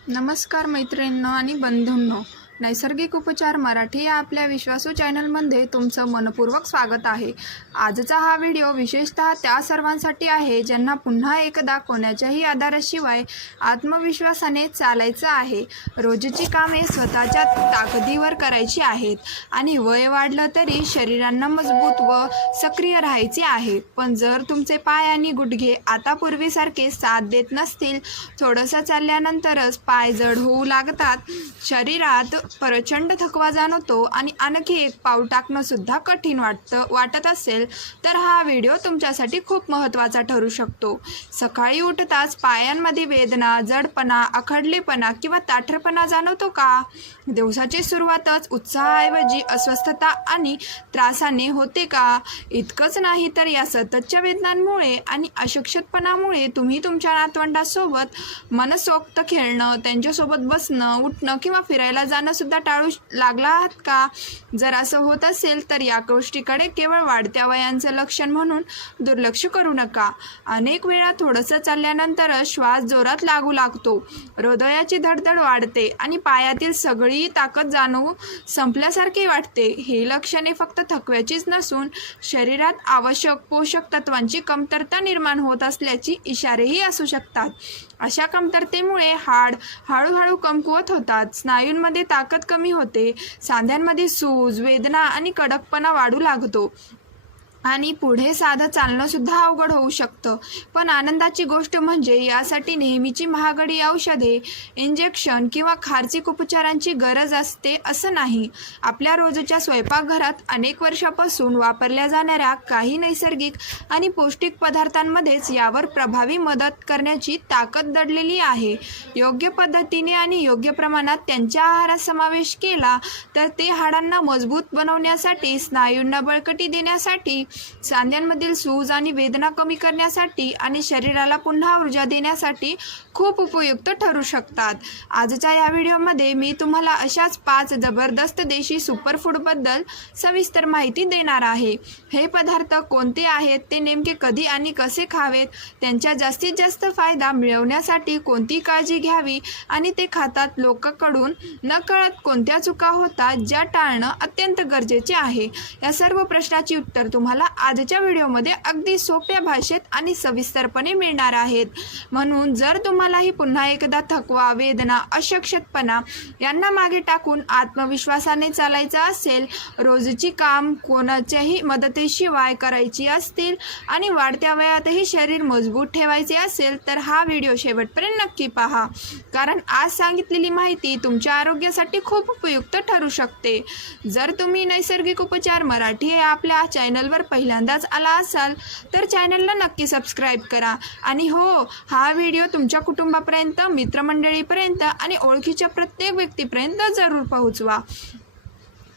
नमस्कार मैत्रिणींनो आणि बंधूंनो, नैसर्गिक उपचार मराठी या आपल्या विश्वासू चॅनलमध्ये तुमचं मनपूर्वक स्वागत आहे। आजचा हा व्हिडिओ विशेषतः त्या सर्वांसाठी आहे ज्यांना पुन्हा एकदा कोणाच्याही आधाराशिवाय आत्मविश्वासाने चालायचं आहे। रोजची कामे स्वतःच्या ताकदीवर करायची आहेत आणि वय वाढलं तरी शरीरांना मजबूत व सक्रिय राहायचे आहे। पण जर तुमचे पाय आणि गुडघे आता पूर्वीसारखे साथ देत नसतील, थोडंसं चालल्यानंतरच पाय जड होऊ लागतात, शरीरात प्रचंड थकवा जाणवतो आणि आणखी एक पाऊल टाकणं सुद्धा कठीण वाटत असेल तर हा व्हिडिओ तुमच्यासाठी खूप महत्त्वाचा ठरू शकतो। सकाळी उठताच पायांमध्ये वेदना, जडपणा, अखडलेपणा किंवा ताठरपणा जाणवतो का? दिवसाची सुरुवातच उत्साहाऐवजी अस्वस्थता आणि त्रासाने होते का? इतकंच नाही तर या सततच्या वेदनांमुळे आणि अशिक्षितपणामुळे तुम्ही तुमच्या नातवंडासोबत मनसोक्त खेळणं, त्यांच्यासोबत बसणं, उठणं किंवा फिरायला जाणं सुद्धा टाळू लागला आहात का? जर असं होत असेल तर या गोष्टीकडे केवळ वाढत्या वयांचं लक्षण म्हणून दुर्लक्ष करू नका। अनेक वेळा थोडंसं चालल्यानंतरच श्वास जोरात लागू लागतो, हृदयाची धडधड वाढते आणि पायातील सगळी ताकद जाणवू संपल्यासारखे वाटते। ही लक्षणे फक्त थकव्याचीच नसून शरीरात आवश्यक पोषक तत्वांची कमतरता निर्माण होत असल्याची इशारेही असू शकतात। अशा कमतरतेमुळे हाड हळूहळू कमकुवत होतात, स्नायूंमध्ये ताकद कमी होते, सांध्यांमध्ये सूज, वेदना आणि कडकपणा वाढू लागतो आणि पुढे साधं चालणं सुद्धा अवघड होऊ शकतं। पण आनंदाची गोष्ट म्हणजे यासाठी नेहमीची महागडी औषधे, इंजेक्शन किंवा खार्चिक उपचारांची गरज असते असं नाही। आपल्या रोजच्या स्वयंपाकघरात अनेक वर्षापासून वापरल्या जाणाऱ्या काही नैसर्गिक आणि पौष्टिक पदार्थांमध्येच यावर प्रभावी मदत करण्याची ताकद दडलेली आहे। योग्य पद्धतीने आणि योग्य प्रमाणात त्यांच्या आहारात समावेश केला तर ते हाडांना मजबूत बनवण्यासाठी, स्नायूंना बळकटी देण्यासाठी, सांध्यांमधील सूज आणि वेदना कमी करण्यासाठी आणि शरीराला पुन्हा ऊर्जा देण्यासाठी खूप उपयुक्त ठरू शकतात। आजच्या या व्हिडिओमध्ये मी तुम्हाला अशाच 5 जबरदस्त देशी सुपरफूडबद्दल सविस्तर माहिती देणार आहे। हे पदार्थ कोणते आहेत, ते नेमके कधी आणि कसे खावेत, त्यांचा जास्तीत जास्त फायदा मिळवण्यासाठी कोणती काळजी घ्यावी आणि ते खातात लोकांकडून नकळत कोणत्या चुका होतात ज्या टाळणं अत्यंत गरजेचे आहे, या सर्व प्रश्नाची उत्तर तुम्हाला आजच्या व्हिडिओमध्ये अगदी सोप्या भाषेत आणि सविस्तरपणे मिळणार आहेत। म्हणून जर तुम्हालाही पुन्हा एकदा थकवा, वेदना, अशक्तपणा यांना मागे टाकून आत्मविश्वासाने चालायचं असेल, रोजची काम कोणाच्याही मदतीशिवाय करायची असतील आणि वाढत्या वयातही शरीर मजबूत ठेवायचे असेल तर हा व्हिडिओ शेवटपर्यंत नक्की पहा, कारण आज सांगितलेली माहिती तुमच्या आरोग्यासाठी खूप उपयुक्त ठरू शकते। जर तुम्ही नैसर्गिक उपचार मराठी या आपल्या चॅनलवर पहिल्यांदाच आला असाल तर चॅनलला नक्की सबस्क्राईब करा आणि हो, हा व्हिडिओ तुमच्या कुटुंबापर्यंत, मित्रमंडळीपर्यंत आणि ओळखीच्या प्रत्येक व्यक्तीपर्यंत जरूर पोहोचवा,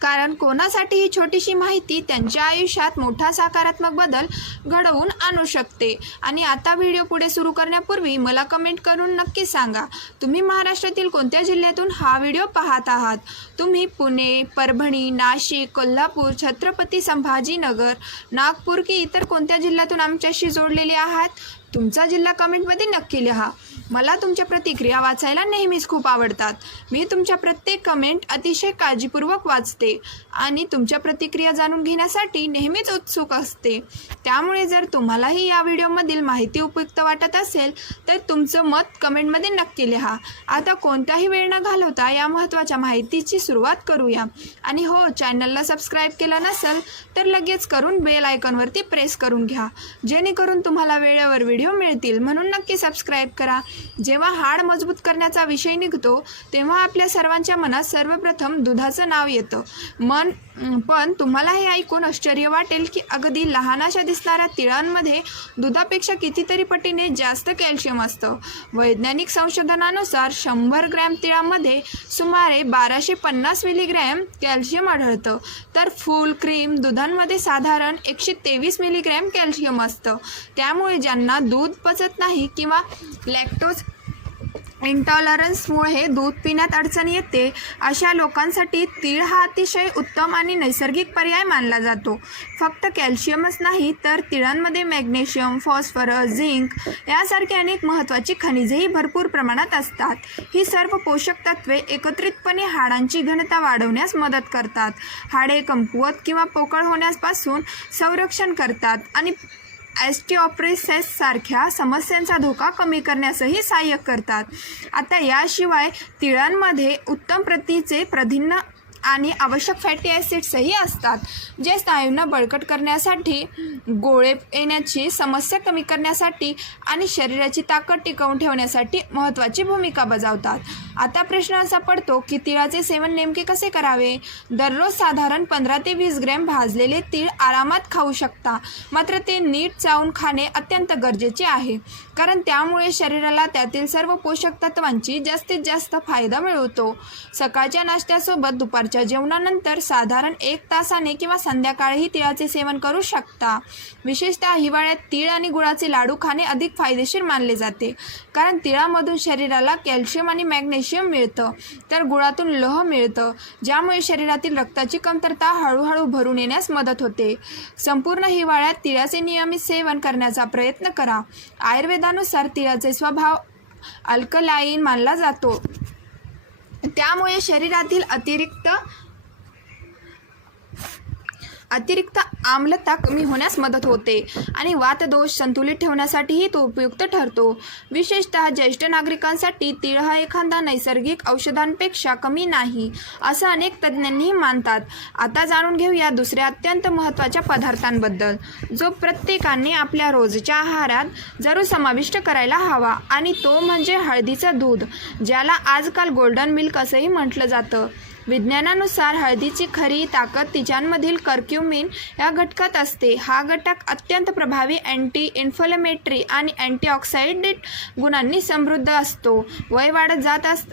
कारण कोणासाठी ही छोटीशी माहिती त्यांच्या आयुष्यात मोठा सकारात्मक बदल घडवून आणू शकते। आणि आता व्हिडिओ पुढे सुरू करण्यापूर्वी मला कमेंट करून नक्की सांगा, तुम्ही महाराष्ट्रातील कोणत्या जिल्ह्यातून हा व्हिडिओ पाहत आहात? तुम्ही पुणे, परभणी, नाशिक, कोल्हापूर, छत्रपती संभाजीनगर, नागपूर की इतर कोणत्या जिल्ह्यातून आमच्याशी जोडलेले आहात? तुमचा जिल्हा कमेंटमध्ये नक्की लिहा। मला तुमच्या प्रतिक्रिया वाचायला नेहमीच खूप आवडतात। मी तुमच्या प्रत्येक कमेंट अतिशय काळजीपूर्वक वाचते आणि तुमच्या प्रतिक्रिया जाणून घेण्यासाठी नेहमीच उत्सुक असते। त्यामुळे जर तुम्हालाही या व्हिडिओमधील माहिती उपयुक्त वाटत असेल तर तुमचं मत कमेंटमध्ये नक्की लिहा। आता कोणताही वेळ न घालवता या महत्त्वाच्या माहितीची सुरुवात करूया। आणि हो, चॅनलला सबस्क्राईब केलं नसेल तर लगेच करून बेल आयकॉनवरती प्रेस करून घ्या, जेणेकरून तुम्हाला वेळेवर व्हिडिओ मिळतील, म्हणून नक्की सबस्क्राईब करा। जेव्हा हाड मजबूत करण्याचा विषय निघतो तेव्हा आपल्या सर्वांच्या मनात सर्वप्रथम दुधाचं नाव येतं। पण तुम्हाला हे ऐकून आश्चर्य वाटेल की अगदी लहानशा दिसणाऱ्या तिळांमध्ये दुधापेक्षा कितीतरी पटीने जास्त कॅल्शियम असतं। वैज्ञानिक संशोधनानुसार 100 ग्रॅम तिळामध्ये सुमारे 1250 मिलीग्रॅम कॅल्शियम आढळतं, तर फुल क्रीम दुधांमध्ये साधारण 123 मिलीग्रॅम कॅल्शियम असतं। त्यामुळे ज्यांना दूध पचत नाही किंवा लॅक्टोज इंटॉलरन्समुळे दूध पिण्यात अडचण येते अशा लोकांसाठी तीळ हा अतिशय उत्तम आणि नैसर्गिक पर्याय मानला जातो. फक्त कॅल्शियमच नाही तर तिळांमध्ये मॅग्नेशियम, फॉस्फरस, झिंक यासारखी अनेक महत्त्वाची खनिजेही भरपूर प्रमाणात असतात. ही सर्व पोषक तत्वे एकत्रितपणे हाडांची घनता वाढवण्यास मदत करतात, हाडे कमकुवत किंवा पोकळ होण्यापासून संरक्षण करतात आणि ऑस्टिओपोरोसिस सारख्या समस्यांचा धोका कमी करण्यासही सहाय्य करतात. आता याशिवाय तिळांमध्ये उत्तम प्रतीचे प्रथिन आणि आवश्यक फॅटी ॲसिड्सही असतात, जे स्नायूंना बळकट करण्यासाठी, गोळे येण्याची समस्या कमी करण्यासाठी आणि शरीराची ताकद टिकवून ठेवण्यासाठी महत्त्वाची भूमिका बजावतात. आता प्रश्न असा पडतो की तिळाचे सेवन नेमके कसे करावे? दररोज साधारण 15 ते 20 ग्रॅम भाजलेले तीळ आरामात खाऊ शकता, मात्र ते नीट चावून खाणे अत्यंत गरजेचे आहे, कारण त्यामुळे शरीराला त्यातील सर्व पोषक तत्वांची जास्तीत जास्त फायदा मिळतो. सकाळच्या नाश्त्यासोबत दुपारच्या जेवणानंतर साधारण 1 तासाने किंवा संध्याकाळीही तिळाचे सेवन करू शकता. विशेषतः हिवाळ्यात तीळ आणि गुळाचे लाडू खाणे अधिक फायदेशीर मानले जाते, कारण तिळामधून शरीराला कॅल्शियम आणि मॅग्नेशियम मिळतं, तर गुळातून लोह मिळतं, ज्यामुळे शरीरातील रक्ताची कमतरता हळूहळू भरून येण्यास मदत होते. संपूर्ण हिवाळ्यात तिळाचे नियमित सेवन करण्याचा प्रयत्न करा. आयुर्वेदानुसार तिळाचे स्वभाव अल्कलाईन मानला जातो, त्यामुळे शरीरातील अतिरिक्त आम्लता कमी होण्यास मदत होते आणि वातदोष संतुलित ठेवण्यासाठीही तो उपयुक्त ठरतो. विशेषतः ज्येष्ठ नागरिकांसाठी तीळ हा एखादा नैसर्गिक औषधांपेक्षा कमी नाही, असं अनेक तज्ज्ञांनी मानतात. आता जाणून घेऊया दुसऱ्या अत्यंत महत्त्वाच्या पदार्थांबद्दल, जो प्रत्येकाने आपल्या रोजच्या आहारात जरूर समाविष्ट करायला हवा, आणि तो म्हणजे हळदीचं दूध, ज्याला आजकाल गोल्डन मिल्क असंही म्हटलं जातं. विज्ञानानुसार हळदीची खरी ताकद तिच्यामधील कर्क्युमिन या घटकात असते. हा घटक अत्यंत प्रभावी अँटी इन्फ्लेमेटरी आणि अँटीऑक्सिडंट गुणांनी समृद्ध असतो. वय वाढत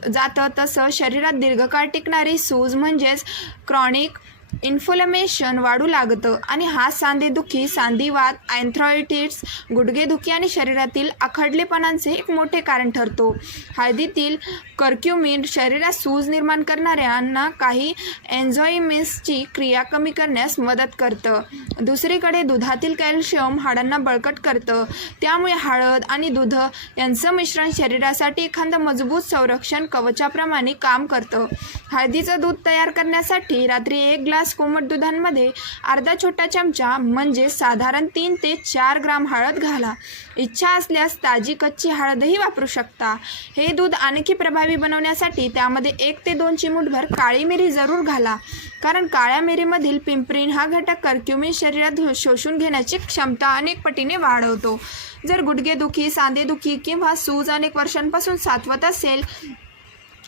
जातं तसं शरीरात दीर्घकाळ टिकणारी सूज म्हणजेच क्रॉनिक इन्फ्लेमेशन वाढू लागतं आणि हा सांधेदुखी, सांधिवात, आर्थरायटिस, गुडघेदुखी आणि शरीरातील आखडलेपणाचे एक मोठे कारण ठरतो. हळदीतील कर्क्युमिन शरीरात सूज निर्माण करणाऱ्यांना काही एन्झाईम्सची क्रिया कमी करण्यास मदत करतं. दुसरीकडे दुधातील कॅल्शियम हाडांना बळकट करतं, त्यामुळे हळद आणि दूध यांचं मिश्रण शरीरासाठी एखादं मजबूत संरक्षण कवचाप्रमाणे काम करतं. हळदीचं दूध तयार करण्यासाठी रात्री 1 ग्लास कोमट दुधामध्ये अर्धा छोटा चमचा म्हणजे साधारण 3 ते 4 ग्राम हळद घाला. इच्छा असल्यास ताजी कच्ची हळदही वापरू शकता. हे दूध आणखी प्रभावी बनवण्यासाठी त्यामध्ये 1 ते 2 चिमूटभर काळी मिरी जरूर घाला, कारण काळ्या मिरीमधील पिंपरीन हा घटक कर्क्युमिन शरीरात शोषून घेण्याची क्षमता अनेक पटीने वाढवतो. जर गुडघेदुखी, सांधेदुखी किंवा सूज अनेक वर्षांपासून सातवत असेल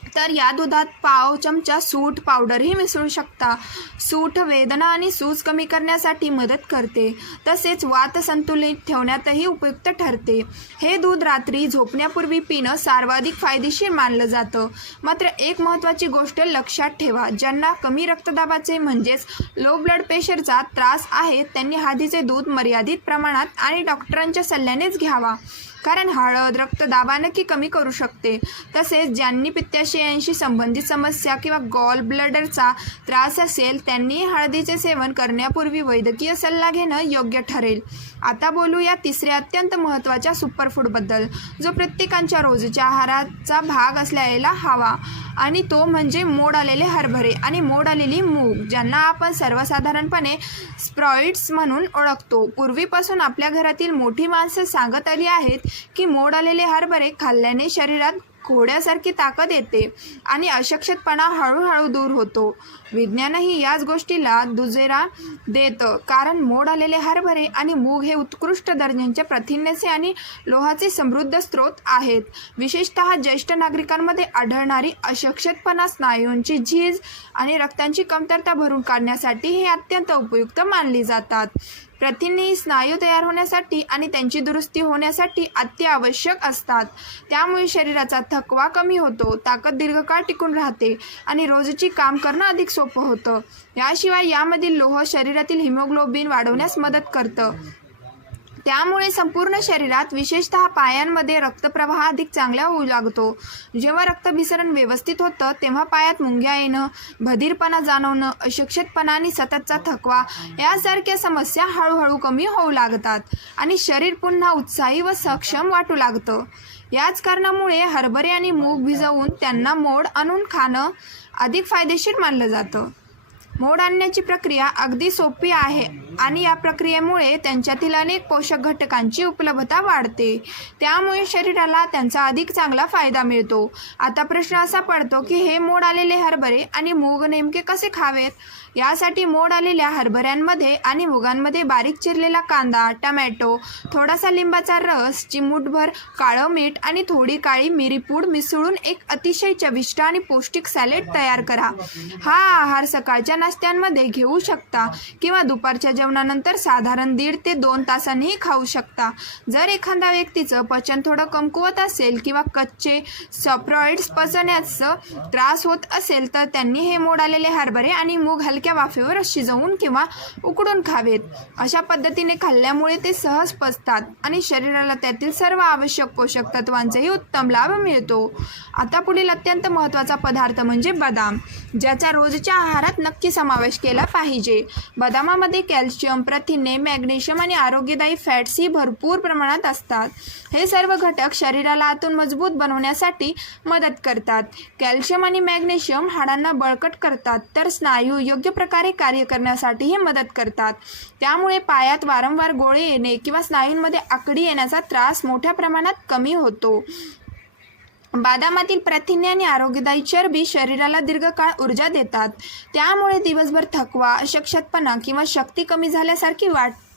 तर या दुधात पाव चमचा सूट पावडरही मिसळू शकता. सूट वेदना आणि सूज कमी करण्यासाठी मदत करते, तसेच वात संतुलित ठेवण्यातही उपयुक्त ठरते. हे दूध रात्री झोपण्यापूर्वी पिणं सर्वाधिक फायदेशीर मानलं जातं. मात्र एक महत्त्वाची गोष्ट लक्षात ठेवा, ज्यांना कमी रक्तदाबाचे म्हणजेच लो ब्लड प्रेशरचा त्रास आहे त्यांनी हळदीचे दूध मर्यादित प्रमाणात आणि डॉक्टरांच्या सल्ल्यानेच घ्यावा, कारण हळद रक्तदाब नक्की कमी करू शकते. तसेच ज्यांनी पित्ताशयांशी संबंधित समस्या किंवा गॉल ब्लॅडरचा त्रास असेल त्यांनी हळदीचे सेवन करण्यापूर्वी वैद्यकीय सल्ला घेणं योग्य ठरेल. आता बोलूया तिसऱ्या अत्यंत महत्त्वाच्या सुपरफूडबद्दल, जो प्रत्येकाच्या रोजच्या आहाराचा भाग असल्याला हवा, आणि तो म्हणजे मोड आलेले हरभरे आणि मोड आलेली मूग, ज्यांना आपण सर्वसाधारणपणे स्प्राउट्स म्हणून ओळखतो. पूर्वीपासून आपल्या घरातील मोठी माणसं सांगत आली आहेत की मोड आलेले हरभरे खाल्ल्याने शरीरात घोड्यासारखी ताकद येते आणि अशक्तपणा हळूहळू दूर होतो. विज्ञानही याच गोष्टीला दुजोरा देतं, कारण मोड आलेले हरभरे आणि मूग हे उत्कृष्ट दर्जाचे प्रथिनाचे आणि लोहाचे समृद्ध स्रोत आहेत. विशेषतः ज्येष्ठ नागरिकांमध्ये आढळणारी अशक्तपणा, स्नायूंची झीज आणि रक्ताची कमतरता भरून काढण्यासाठी हे अत्यंत उपयुक्त मानली जातात. प्रथिने स्नायू तयार होण्यासाठी आणि त्यांची दुरुस्ती होण्यासाठी अत्यावश्यक असतात. त्यामुळे शरीराचा थकवा कमी होतो, ताकद दीर्घकाळ टिकून राहते आणि रोजची काम करणं अधिक सोपं होतं. याशिवाय यामधील लोह शरीरातील हिमोग्लोबिन वाढवण्यास मदत करतं, त्यामुळे संपूर्ण शरीरात विशेषतः पायांमध्ये रक्तप्रवाह अधिक चांगला होऊ लागतो. जेव्हा रक्तभिसरण व्यवस्थित होतं तेव्हा पायात मुंग्या येणं, बधीरपणा जाणवणं, अशक्तपणा आणि सततचा थकवा यासारख्या समस्या हळूहळू कमी होऊ लागतात आणि शरीर पुन्हा उत्साही व सक्षम वाटू लागतं. याच कारणामुळे हरभरे आणि मूग भिजवून त्यांना मोड आणून खाणं अधिक फायदेशीर मानलं जातं. मोड आणण्याची प्रक्रिया अगदी सोपी आहे आणि या प्रक्रियेमुळे त्यांच्यातील अनेक पोषक घटकांची उपलब्धता वाढते. त्यामुळे शरीराला त्यांचा अधिक चांगला फायदा मिळतो. आता प्रश्न असा पडतो की हे मोड आलेले हरभरे आणि मूग नेमके कसे खावेत? यासाठी मोड आलेल्या हरभऱ्यांमध्ये आणि मुगांमध्ये बारीक चिरलेला कांदा, टमॅटो, थोडासा लिंबाचा रस, चिमूटभर काळं मीठ आणि थोडी काळी मिरीपूड मिसळून एक अतिशय चविष्ट आणि पौष्टिक सॅलेड तयार करा. हा आहार सकाळच्या नाश्त्यांमध्ये घेऊ शकता किंवा दुपारच्या जेवणानंतर साधारण 1.5 ते 2 तासांनीही खाऊ शकता. जर एखाद्या व्यक्तीचं पचन थोडं कमकुवत असेल किंवा कच्चे सप्रॉइड्स पचण्याचा त्रास होत असेल तर त्यांनी हे मोड आलेले हरभरे आणि मूग हलक्या वाफेवर शिजवून किंवा उकडून खावेत. अशा पद्धतीने खाल्ल्यामुळे ते सहज पचतात आणि शरीराला त्यातील सर्व आवश्यक पोषक तत्वांचाही उत्तम लाभ मिळतो. आता पुढील अत्यंत महत्त्वाचा पदार्थ म्हणजे बदाम, ज्याचा रोजच्या आहारात नक्की समावेश केला पाहिजे. बदामामध्ये कॅल्शियम, प्रथिने, मॅग्नेशियम आणि आरोग्यदायी फॅट्स ही भरपूर प्रमाणात असतात. हे सर्व घटक शरीराला आतून मजबूत बनवण्यासाठी मदत करतात. कॅल्शियम आणि मॅग्नेशियम हाडांना बळकट करतात तर स्नायू योग्य प्रकारे कार्य करण्यासाठीही मदत करतात. त्यामुळे पायात वारंवार गोळे येणे किंवा स्नायूंमध्ये आकडी येण्याचा त्रास मोठ्या प्रमाणात कमी होतो. बदामातील प्रथिने आणि आरोग्यदायी चरबी शरीराला दीर्घकाळ ऊर्जा देतात. त्यामुळे दिवसभर थकवा, अशक्तपणा किंवा शक्ती कमी झाल्यासारखी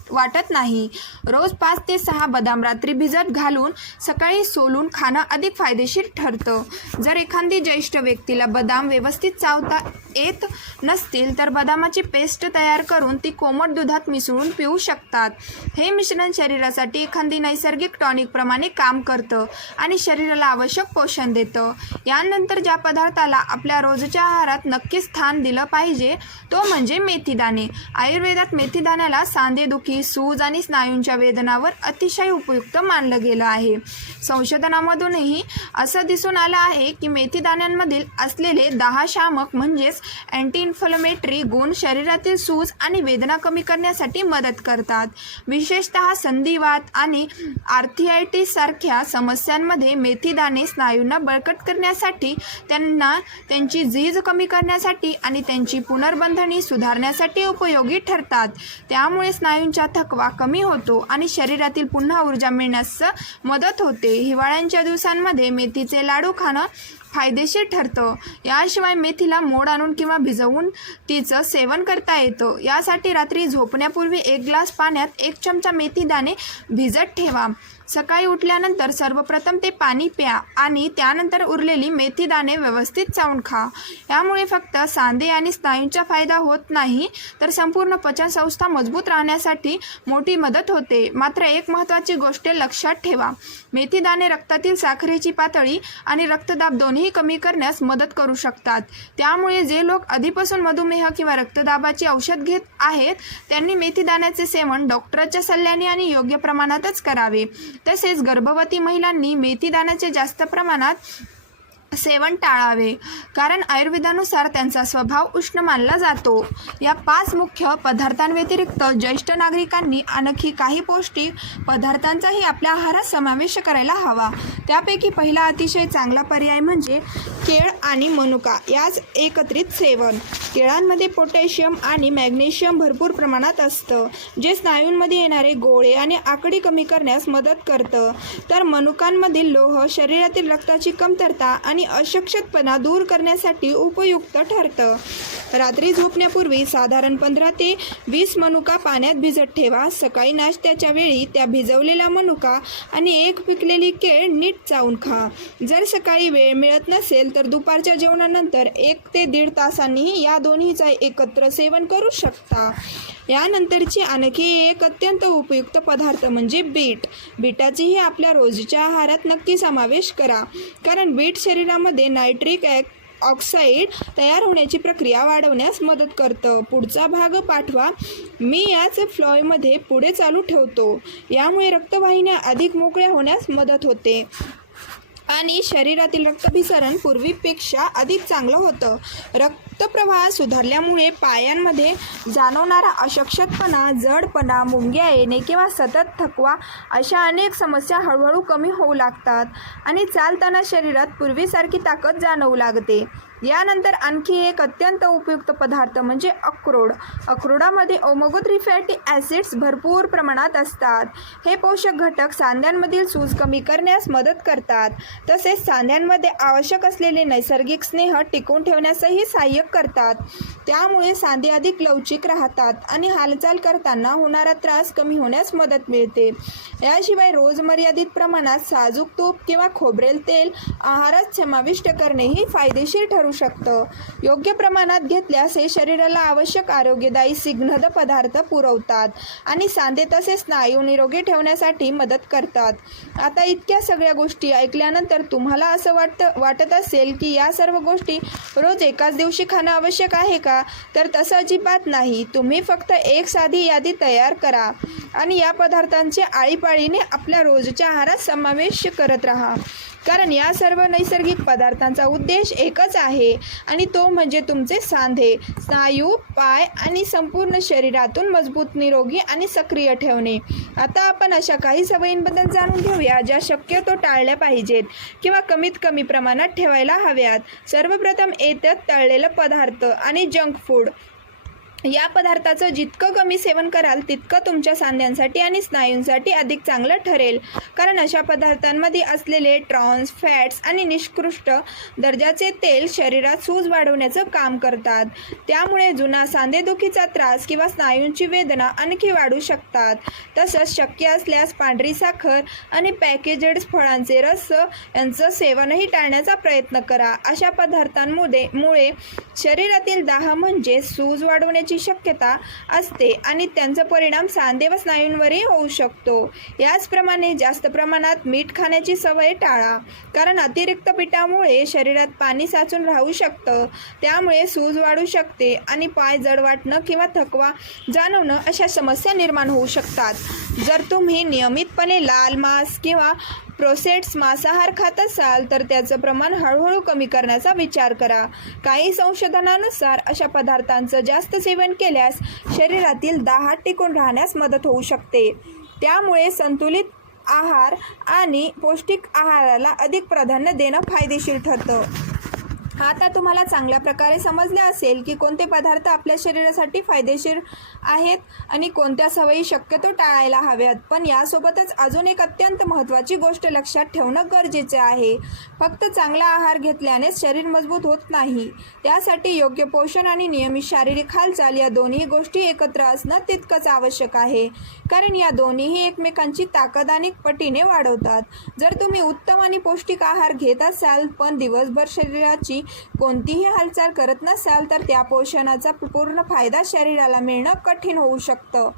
वाटत नाही. रोज 5 ते 6 बदाम रात्री भिजत घालून सकाळी सोलून खाणं अधिक फायदेशीर ठरतं. जर एखादी ज्येष्ठ व्यक्तीला बदाम व्यवस्थित चावता येत नसतील तर बदामाची पेस्ट तयार करून ती कोमट दुधात मिसळून पिऊ शकतात. हे मिश्रण शरीरासाठी एखादी नैसर्गिक टॉनिक प्रमाणे काम करतं आणि शरीराला आवश्यक पोषण देतं. यानंतर ज्या पदार्थाला आपल्या रोजच्या आहारात नक्की स्थान दिलं पाहिजे तो म्हणजे मेथीदाणे. आयुर्वेदात मेथीदाण्याला सांधेदुखी, सूज आणि स्नायूंच्या वेदनावर अतिशय उपयुक्त मानलं गेलं आहे. संशोधनामधूनही असं दिसून आलं आहे की मेथीदाण्यांमधील असलेले 10 शामक म्हणजेच अँटी इन्फ्लेमेटरी गुण शरीरातील सूज आणि वेदना कमी करण्यासाठी मदत करतात. विशेषतः संधिवात आणि आर्थरायटिस सारख्या समस्यांमध्ये मेथीदाणे स्नायूंना बळकट करण्यासाठी, त्यांची झीज कमी करण्यासाठी आणि त्यांची पुनर्बंधनी सुधारण्यासाठी उपयोगी ठरतात. त्यामुळे स्नायूंचा थकवा कमी होतो आणि शरीरातील पुन्हा ऊर्जा मिळण्यास मदत होते. हिवाळ्याच्या दिवसांमध्ये मेथीचे लाडू खाणं फायदेशीर ठरतं. याशिवाय मेथीला मोड आणून किंवा भिजवून तिचं सेवन करता येतं. यासाठी रात्री झोपण्यापूर्वी 1 ग्लास पाण्यात 1 चमचा मेथीदाणे भिजत ठेवा. सकाळी उठल्यानंतर सर्वप्रथम ते पाणी प्या आणि त्यानंतर उरलेली मेथीदाणे व्यवस्थित चावून खा. यामुळे फक्त सांधे आणि स्नायूंचा फायदा होत नाही तर संपूर्ण पचनसंस्था मजबूत राहण्यासाठी मोठी मदत होते. मात्र एक महत्त्वाची गोष्ट लक्षात ठेवा, मेथीदाणे रक्तातील साखरेची पातळी आणि रक्तदाब दोन्ही कमी करण्यास मदत करू शकतात. त्यामुळे जे लोक आधीपासून मधुमेह किंवा रक्तदाबाची औषध घेत आहेत त्यांनी मेथीदाण्याचे सेवन डॉक्टरच्या सल्ल्याने आणि योग्य प्रमाणातच करावे. तसेच गर्भवती महिलांनी मेथीदाण्याचे जास्त प्रमाणात सेवन टाळावे, कारण आयुर्वेदानुसार त्यांचा स्वभाव उष्ण मानला जातो. या 5 मुख्य पदार्थांव्यतिरिक्त ज्येष्ठ नागरिकांनी आणखी काही पौष्टिक पदार्थांचाही आपल्या आहारात समावेश करायला हवा. त्यापैकी पहिला अतिशय चांगला पर्याय म्हणजे केळ आणि मनुका याच एकत्रित सेवन. केळांमध्ये पोटॅशियम आणि मॅग्नेशियम भरपूर प्रमाणात असतं, जे स्नायूंमध्ये येणारे गोळे आणि आकडी कमी करण्यास मदत करतं. तर मनुकांमधील लोह शरीरातील रक्ताची कमतरता आणि अशक्तपणा दूर करण्यासाठी उपयुक्त ठरतं. रात्री झोपण्यापूर्वी साधारण 15 ते 20 मनुका पाण्यात भिजत ठेवा. सकाळी नाश्त्याच्या वेळी त्या भिजवलेला मनुका आणि 1 पिकलेली केळ नीट चावून खा. जर सकाळी वेळ मिळत नसेल तर दुपारच्या जेवणानंतर 1 ते 1.5 तासांनी या दोन्हीचा एकत्र सेवन करू शकता. यानंतरची आणखी एक अत्यंत उपयुक्त पदार्थ म्हणजे बीट. बीटाचीही आपल्या रोजच्या आहारात नक्की समावेश करा, कारण बीट शरीरामध्ये नायट्रिक ऑक्साईड तयार होण्याची प्रक्रिया वाढवण्यास मदत करतं. पुढचा भाग पाठवा. मी याच फ्लोमध्ये पुढे चालू ठेवतो. यामुळे रक्तवाहिन्या अधिक मोकळ्या होण्यास मदत होते आणि शरीरातील रक्ताभिसरण पूर्वीपेक्षा अधिक चांगलं होतं. रक्तप्रवाह सुधारल्यामुळे पायांमध्ये जाणवणारा अशक्तपणा, जडपणा, मुंग्या येणे किंवा सतत थकवा अशा अनेक समस्या हळूहळू कमी होऊ लागतात आणि चालताना शरीरात पूर्वीसारखी ताकद जाणवू लागते. यानंतर आणखी एक अत्यंत उपयुक्त पदार्थ म्हणजे अक्रोड. अक्रोडामध्ये ओमेगा 3 फॅटी ॲसिड्स भरपूर प्रमाणात असतात. हे पोषक घटक सांध्यांमधील सूज कमी करण्यास मदत करतात. तसेच सांध्यांमध्ये आवश्यक असलेले नैसर्गिक स्नेह टिकवून ठेवण्यासही सहाय्य करतात. त्यामुळे सांधे अधिक लवचिक राहतात आणि हालचाल करताना होणारा त्रास कमी होण्यास मदत मिळते. याशिवाय रोज मर्यादित प्रमाणात साजूक तूप किंवा खोबरेल तेल आहारात समाविष्ट करणेही फायदेशीर ठरू शकतं. योग्य प्रमाणात घेतल्यास हे शरीराला आवश्यक आरोग्यदायी स्निग्ध पदार्थ पुरवतात आणि सांधे तसेच स्नायू निरोगी ठेवण्यासाठी मदत करतात. आता इतक्या सगळ्या गोष्टी ऐकल्यानंतर तुम्हाला असं वाटत असेल की या सर्व गोष्टी रोज एकाच दिवशी खाणं आवश्यक आहे का? तर तसं अजिबात नाही. तुम्ही फक्त एक साधी यादी तयार करा आणि या पदार्थांचे आळीपाळीने आपल्या रोजच्या आहारात समावेश करत राहा. कारण या सर्व नैसर्गिक पदार्थांचा उद्देश एकच आहे आणि तो म्हणजे तुमचे सांधे, स्नायू, पाय आणि संपूर्ण शरीरातून मजबूत, निरोगी आणि सक्रिय ठेवणे. आता आपण अशा काही सवयींबद्दल जाणून घेऊया ज्या शक्यतो टाळल्या पाहिजेत किंवा कमीत कमी प्रमाणात ठेवायला हव्यात. सर्वप्रथम येतात तळलेले पदार्थ आणि जंक फूड. या पदार्थाचं जितकं कमी सेवन कराल तितकं तुमच्या सांध्यांसाठी आणि स्नायूंसाठी अधिक चांगलं ठरेल. कारण अशा पदार्थांमध्ये असलेले ट्रान्स फॅट्स आणि निकृष्ट दर्जाचे तेल शरीरात सूज वाढवण्याचं काम करतात. त्यामुळे जुना सांधेदुखीचा त्रास किंवा स्नायूंची वेदना आणखी वाढू शकतात. तसंच शक्य असल्यास पांढरी साखर आणि पॅकेज्ड फळांचे रस यांचं सेवनही टाळण्याचा प्रयत्न करा. अशा पदार्थांमुळे शरीरातील दाह म्हणजे सूज वाढवण्याची शक्यता असते आणि त्यांचा परिणाम सांधे व स्नायूंवरही होऊ शकतो. याचप्रमाणे जास्त प्रमाणात मीठ खाण्याची सवय टाळा. कारण अतिरिक्त पिठामुळे शरीरात पाणी साचून राहू शकतं. त्यामुळे सूज वाढू शकते आणि पाय जड वाटणं किंवा थकवा जाणवणं अशा समस्या निर्माण होऊ शकतात. जर तुम्ही नियमितपणे लाल मांस किंवा प्रोसेस्ड मांसाहार खात असाल तर त्याचं प्रमाण हळूहळू कमी करण्याचा विचार करा. काही संशोधनानुसार अशा पदार्थांचं जास्त सेवन केल्यास शरीरातील दाह टिकून राहण्यास मदत होऊ शकते. त्यामुळे संतुलित आहार आणि पौष्टिक आहाराला अधिक प्राधान्य देणं फायदेशीर ठरतं. आता तुम्हाला चांगल्या प्रकारे समजले असेल की कोणते पदार्थ आपल्या शरीरासाठी फायदेशीर आहेत आणि कोणत्या सवयी शक्यतो टाळायला हव्यात. पण यासोबतच अजून एक अत्यंत महत्त्वाची गोष्ट लक्षात ठेवणं गरजेचे आहे. फक्त चांगला आहार घेतल्यानेच शरीर मजबूत होत नाही. त्यासाठी योग्य पोषण आणि नियमित शारीरिक हालचाल या दोन्ही गोष्टी एकत्र असणं तितकंच आवश्यक आहे. कारण या दोन्हीही एकमेकांची ताकद आणि पटीने वाढवतात. जर तुम्ही उत्तम आणि पौष्टिक आहार घेत असाल पण दिवसभर शरीराची कोणतीही हालचाल करत नसाल तर त्या पोषणाचा पूर्ण फायदा शरीराला मिळणं कठीण होऊ शकतं.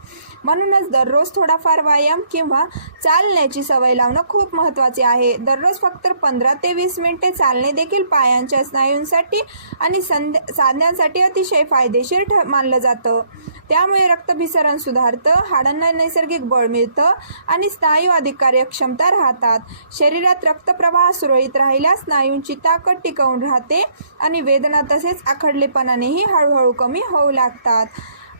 म्हणूनच दररोज थोडाफार व्यायाम किंवा चालण्याची सवय लावणं खूप महत्त्वाचे आहे. दररोज फक्त 15 ते 20 मिनिटे चालणे देखील पायांच्या स्नायूंसाठी आणि सांध्यांसाठी अतिशय फायदेशीर मानलं जातं. त्यामुळे रक्ताभिसरण सुधारतं, हाडांना नैसर्गिक बळ मिळतं आणि स्नायू अधिक कार्यक्षमता राहतात. शरीरात रक्तप्रवाह सुरळीत राहिल्यास स्नायूंची ताकद टिकवून राहते आणि वेदना तसेच आखडलेपणानेही हळूहळू कमी होऊ लागतात.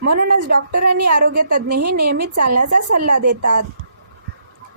म्हणूनच डॉक्टर आणि आरोग्य तज्ज्ञही नियमित चालण्याचा सल्ला देतात.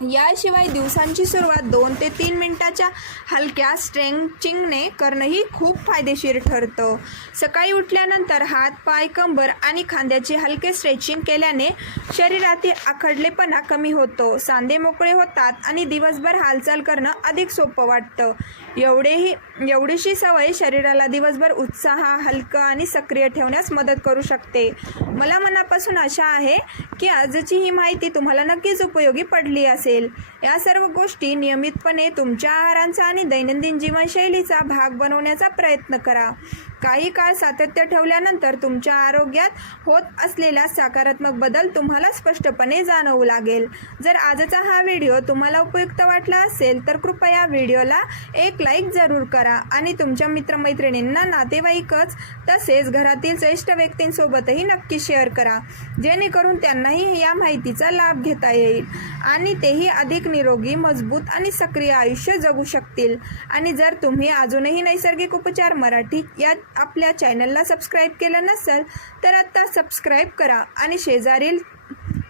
याशिवाय दिवसांची सुरुवात 2 ते 3 मिनिटाच्या हलक्या स्ट्रेचिंगने करणंही खूप फायदेशीर ठरतं. सकाळी उठल्यानंतर हात, पाय, कंबर आणि खांद्याचे हलके स्ट्रेचिंग केल्याने शरीरातील आखडलेपणा कमी होतो, सांधे मोकळे होतात आणि दिवसभर हालचाल करणं अधिक सोपं वाटतं. एवढीशी सवय शरीराला दिवसभर उत्साह, हलकं आणि सक्रिय ठेवण्यास मदत करू शकते. मला मनापासून आशा आहे की आजची ही माहिती तुम्हाला नक्कीच उपयोगी पडली असेल. असेल. या सर्व गोष्टी नियमितपणे तुमच्या आहारांचा आणि दैनंदिन जीवनशैलीचा भाग बनवण्याचा प्रयत्न करा. काही काळ सातत्य ठेवल्यानंतर तुमच्या आरोग्यात होत असलेला सकारात्मक बदल तुम्हाला स्पष्टपणे जाणवू लागेल. जर आजचा हा व्हिडिओ तुम्हाला उपयुक्त वाटला असेल तर कृपया व्हिडिओला एक लाईक जरूर करा आणि तुमच्या मित्रमैत्रिणींना, नातेवाईकच तसेच घरातील ज्येष्ठ व्यक्तींसोबतही नक्की शेअर करा, जेणेकरून त्यांनाही या माहितीचा लाभ घेता येईल आणि तेही अधिक निरोगी, मजबूत आणि सक्रिय आयुष्य जगू शकतील. आणि जर तुम्ही अजूनही नैसर्गिक उपचार मराठी या आपल्या चॅनलला सबस्क्राईब केलं नसेल तर आत्ता सबस्क्राईब करा आणि शेजारील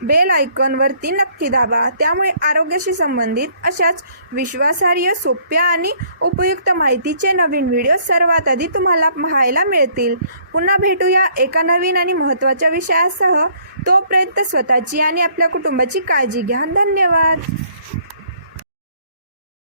बेल आयकॉनवरती नक्की दाबा. त्यामुळे आरोग्याशी संबंधित अशाच विश्वासार्ह, सोप्या आणि उपयुक्त माहितीचे नवीन व्हिडिओ सर्वात आधी तुम्हाला पाहायला मिळतील. पुन्हा भेटूया एका नवीन आणि महत्त्वाच्या विषयासह. तोपर्यंत स्वतःची आणि आपल्या कुटुंबाची काळजी घ्या. धन्यवाद.